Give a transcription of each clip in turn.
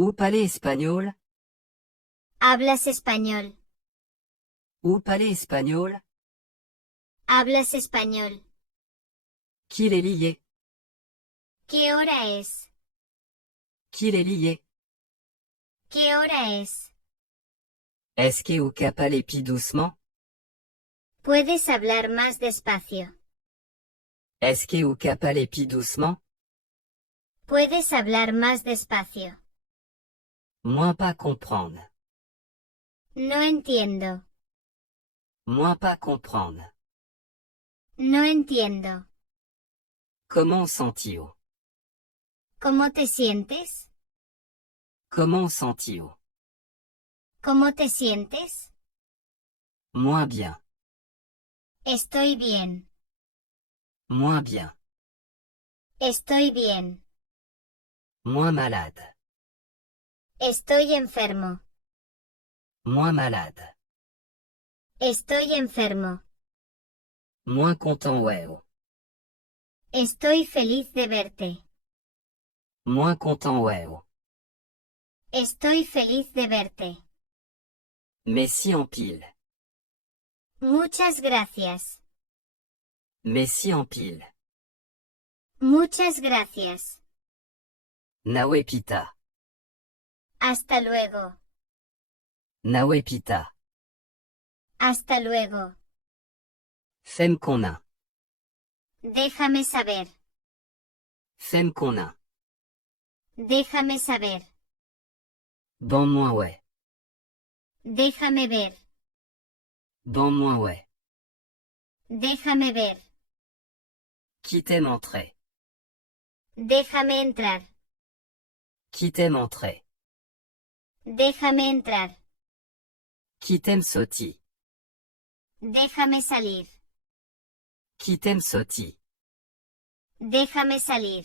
Où parler espagnol? ¿Hablas español? Où parler espagnol? ¿Hablas español? Qu'il est lié? ¿Qué hora es? Qu'il est lié? ¿Qué hora es? Est-ce que vous parler plus doucement? ¿Puedes hablar más despacio? Est-ce que vous parler plus doucement? ¿Puedes hablar más despacio? Moins pas comprendre. No entiendo. Moins pas comprendre. No entiendo. Comment sens-tu? ¿Cómo te sientes? Comment sens-tu? ¿Cómo te sientes? Moins bien. Estoy bien. Moins bien. Estoy bien. Moins malade. Estoy enfermo. Moins malade. Estoy enfermo. Moins content ouais. Estoy feliz de verte. Moins content ouais. Estoy feliz de verte. Messi en pile. Muchas gracias. Messi en pile. Muchas gracias. Nawepita. Hasta luego. Nawepita. Hasta luego. Femme qu'on a. Déjame saber. Femme qu'on a. Déjame saber. Bon moins ouais. Déjame ver. Bon moins ouais. Déjame ver. Qui t'aime entrer? Déjame entrar. Qui t'aime entrer? Déjame entrar. Qui t'aime sauter? Déjame salir. Qui t'aime sauter? Déjame salir.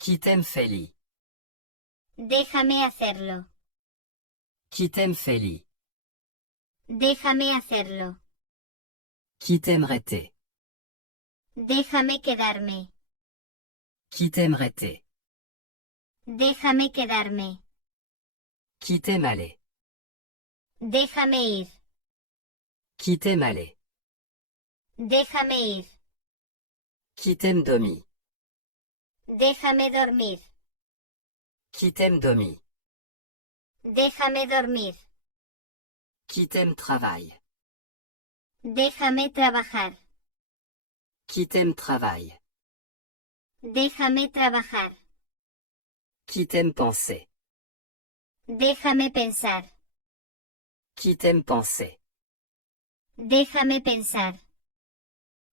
Qui t'aime feli? Déjame hacerlo. Qui t'aime feli? Déjame hacerlo. Qui t'aimerait te? Déjame quedarme. Qui t'aimerait te? Déjame quedarme. Qui t'aime aller? Déjame ir. Qui t'aime aller? Déjame ir. Qui t'aime domi? Déjame dormir. Qui t'aime domi? Déjame dormir. Qui t'aime travail? Déjame trabajar. Qui t'aime travail? Déjame trabajar. Qui t'aime penser? Déjame pensar. Qui t'aime penser? Déjame pensar.